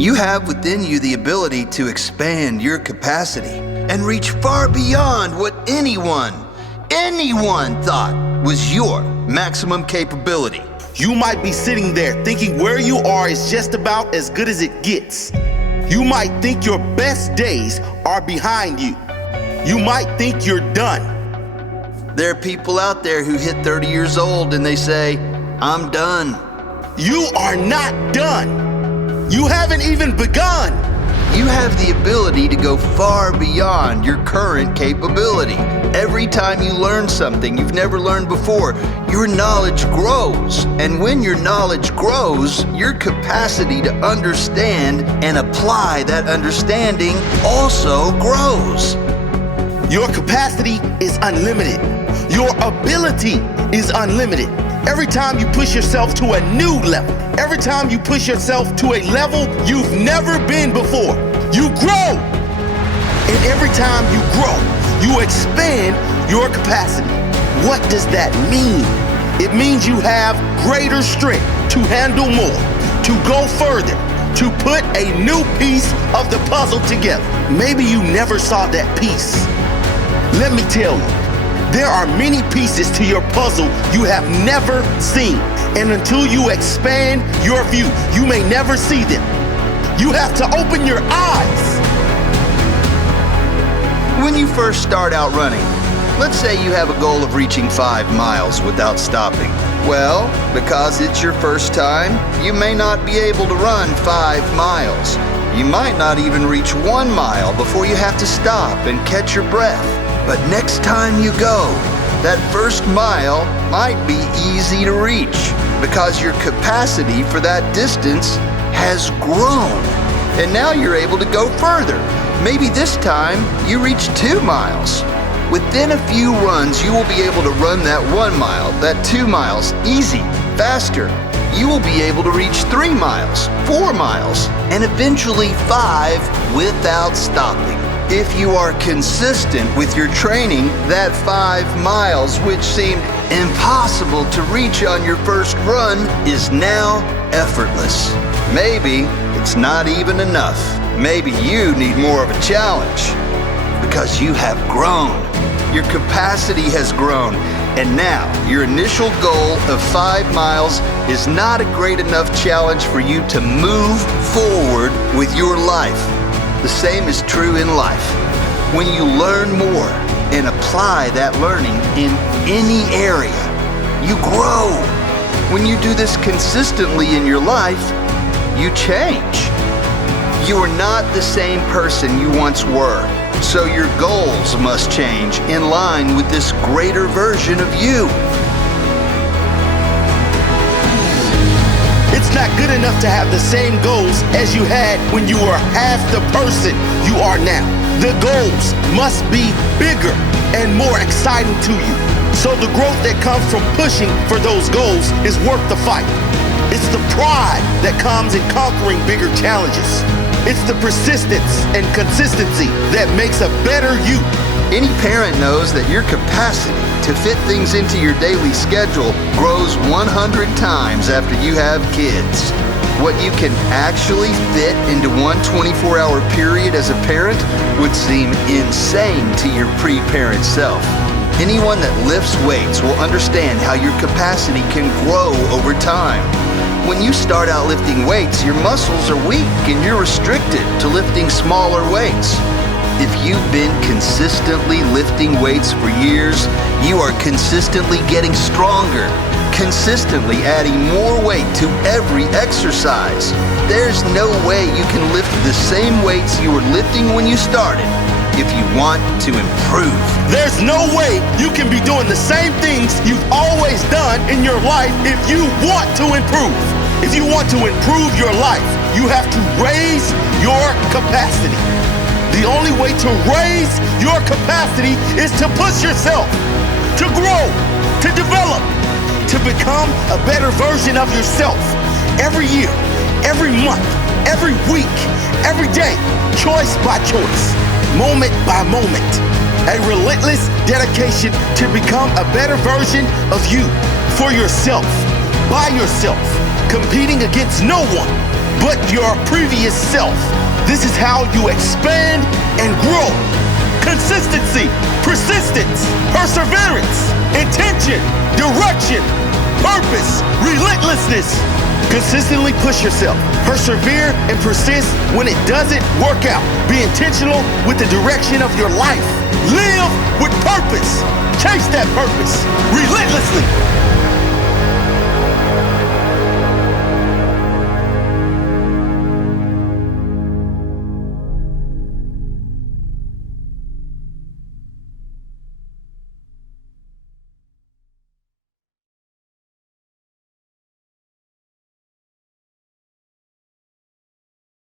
You have within you the ability to expand your capacity and reach far beyond what anyone thought was your maximum capability. You might be sitting there thinking where you are is just about as good as it gets. You might think your best days are behind you. You might think you're done. There are people out there who hit 30 years old and they say, "I'm done." You are not done. You haven't even begun. You have the ability to go far beyond your current capability. Every time you learn something you've never learned before, your knowledge grows. And when your knowledge grows, your capacity to understand and apply that understanding also grows. Your capacity is unlimited. Your ability is unlimited. Every time you push yourself to a new level, every time you push yourself to a level you've never been before, you grow. And every time you grow, you expand your capacity. What does that mean? It means you have greater strength to handle more, to go further, to put a new piece of the puzzle together. Maybe you never saw that piece. Let me tell you, there are many pieces to your puzzle you have never seen. And until you expand your view, you may never see them. You have to open your eyes. When you first start out running, let's say you have a goal of reaching 5 miles without stopping. Well, because it's your first time, you may not be able to run 5 miles. You might not even reach 1 mile before you have to stop and catch your breath. But next time you go, that first mile might be easy to reach because your capacity for that distance has grown. And now you're able to go further. Maybe this time you reach 2 miles. Within a few runs, you will be able to run that 1 mile, that 2 miles, easy, faster. You will be able to reach 3 miles, 4 miles, and eventually 5 without stopping. If you are consistent with your training, that 5 miles, which seemed impossible to reach on your first run, is now effortless. Maybe it's not even enough. Maybe you need more of a challenge because you have grown. Your capacity has grown, and now your initial goal of 5 miles is not a great enough challenge for you to move forward with your life. The same is true in life. When you learn more and apply that learning in any area, you grow. When you do this consistently in your life, you change. You are not the same person you once were, so your goals must change in line with this greater version of you. It's not good enough to have the same goals as you had when you were half the person you are now. The goals must be bigger and more exciting to you. So the growth that comes from pushing for those goals is worth the fight. It's the pride that comes in conquering bigger challenges. It's the persistence and consistency that makes a better you. Any parent knows that your capacity to fit things into your daily schedule grows 100 times after you have kids. What you can actually fit into one 24-hour period as a parent would seem insane to your pre-parent self. Anyone that lifts weights will understand how your capacity can grow over time. When you start out lifting weights, your muscles are weak and you're restricted to lifting smaller weights. If you've been consistently lifting weights for years, you are consistently getting stronger, consistently adding more weight to every exercise. There's no way you can lift the same weights you were lifting when you started if you want to improve. There's no way you can be doing the same things you've always done in your life if you want to improve. If you want to improve your life, you have to raise your capacity. The only way to raise your capacity is to push yourself, to grow, to develop, to become a better version of yourself every year, every month, every week, every day, choice by choice, moment by moment. A relentless dedication to become a better version of you, for yourself, by yourself, competing against no one. but your previous self. This is how you expand and grow. Consistency, persistence, perseverance, intention, direction, purpose, relentlessness. Consistently push yourself. Persevere and persist when it doesn't work out. Be intentional with the direction of your life. Live with purpose. Chase that purpose relentlessly.